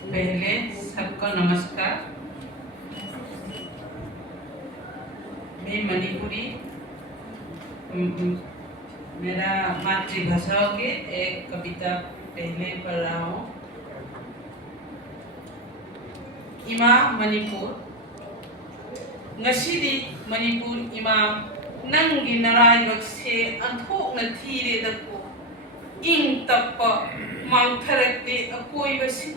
पहले सबको नमस्कार। मैं मणिपुरी मेरा मातृभाषा के एक कविता पहले पढ़ रहा हूँ। इमा Manipur ngasidi Manipur imam nangi narayak se anthok na thire da ko ing tappa mangtharakte akoi basi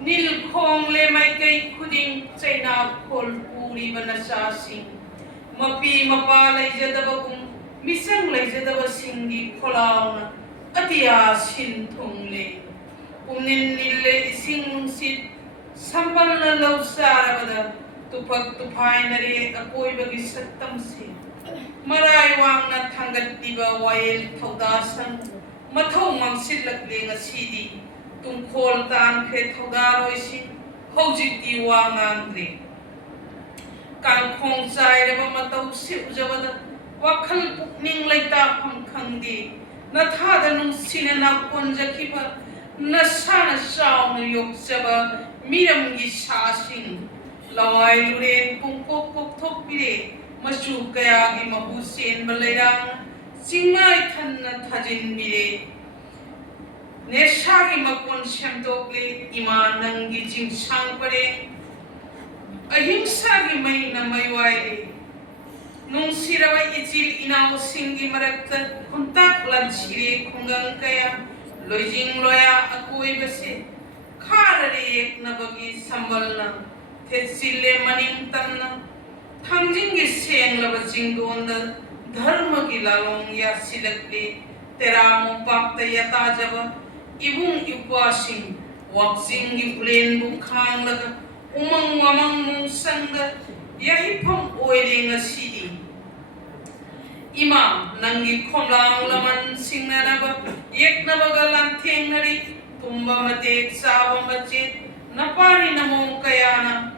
nil khong le mai kai khuding chaina khol puri banasa sing mapi mapa laijadaba kum misang laijadaba singi kholauna atiya sin thungle umnin nille ising sit sampalna lausarabada tupak tupainare akoibagi sattam se marai wangna thangattiba wael thaudasan mathau mangsitlakle ngasidi tumkhol tan phe thaudaroisi hojikti wangangre kalkhong chairaba matau sibjabada wakhal pukning laita pham khangdi nathada nungsina na ponjakhiba nasana sauna yokjaba miramgi sasing lawai luren pungkok kok thok pire masu kaya gi mahu sen balerang singmai thanna thajin bire nesha gi makon shamtokle imanang gi jingsang pare ahimsa gi mai na maiwai nung sirawa ichil inaw singi marakta kuntak lanchire khungang kaya loijing loya akoi base kharare ek na bagi sambalna Thesile maning tamna thangjingi seng laba jingdonda dharma ki lalong ya silakle teramo pakta yata jaba ibung ipwasing waksingi ulen bukhang laga umang wamang mung sangda yahipam oiling asidi ima nangi khomlang laman singnanaba yeknabaga lanteng nari tumba matek saba macet napari namong kayana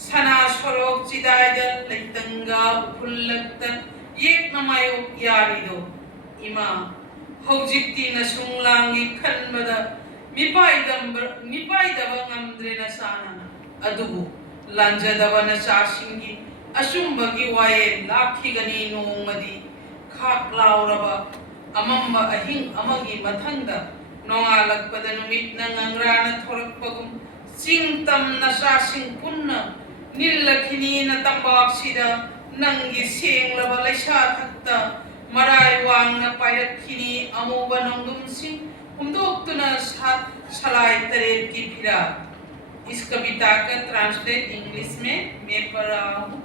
sana sorok cidaida laitanga upullakta yek namayok yarido ima hojikti na sunglangi khanbada mipaidaba ngamdre na sana adubu lanjadaba na sasingi asumbagi waye lakhigani nongmadi khak lauraba amamba ahing amagi mathangda nongalakpada numit na ngangrana thorakpagum sing tam nasa sing punna nillakhini na tambak sida nangi seng laba laisa thakta marai wang na pairakhini amuba nongdum sing umdok tuna salai taret ki phira इस कविता का translate English में मैं पढ़ रहा हूँ।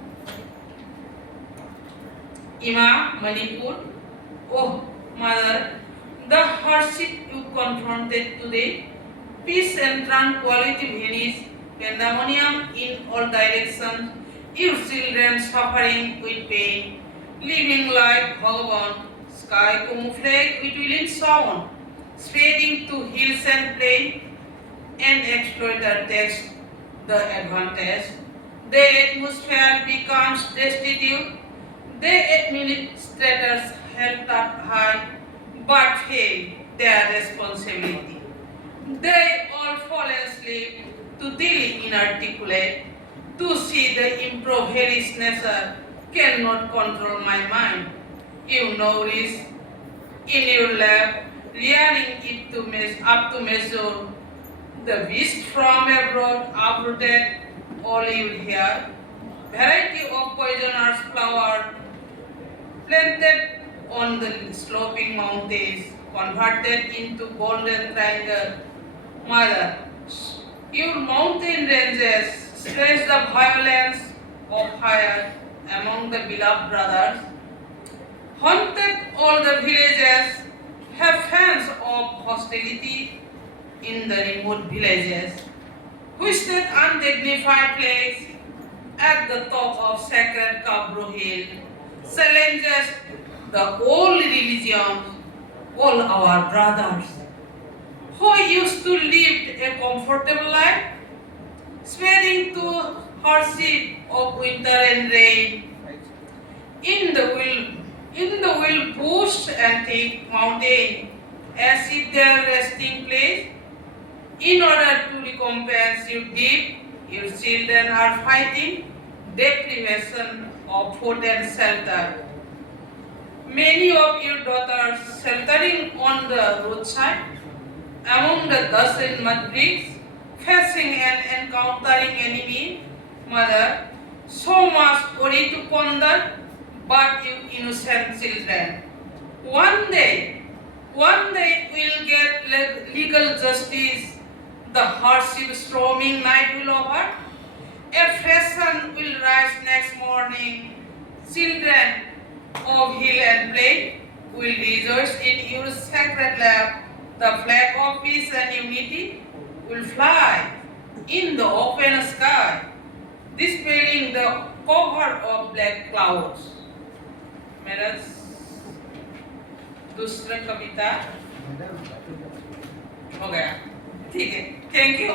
इमा मणिपुर ओह mother the hardship you confronted today peace and tranquility vanish pandemonium in all directions your children suffering with pain living like Bhagavan sky camouflage with willing sound spreading to hills and plain and exploiter takes the advantage the atmosphere becomes destitute the administrators held up high but fail their responsibility. They all fall asleep to daily inarticulate, to see the improvised nature cannot control my mind. You notice in your lap, rearing it up to measure the beast from abroad uprooted all you hear. Variety of poisonous flowers planted on the sloping mountains, converted into golden triangle. Mother, your mountain ranges stress the violence of fire among the beloved brothers. Haunted all the villages, have fans of hostility in the remote villages, which that undignified place at the top of sacred Kabro Hill challenges the old religions, all our brothers, who used to live a comfortable life, sparing to hardship of winter and rain, in the will bush and thick mountain, as if their resting place, in order to recompense you deep, your children are fighting deprivation of food and shelter. Many of your daughters sheltering on the roadside, among the dust and mud bricks, facing and encountering enemy. Mother, so much worry to ponder, but you innocent children. One day we'll get legal justice. The hardship storming night will over. A fresh sun will rise next morning. Children of hill and plain will rejoice in your sacred lap. The flag of peace and unity will fly in the open sky, dispelling the cover of black clouds. मेरा दूसरा कविता हो गया, ठीक है, thank you.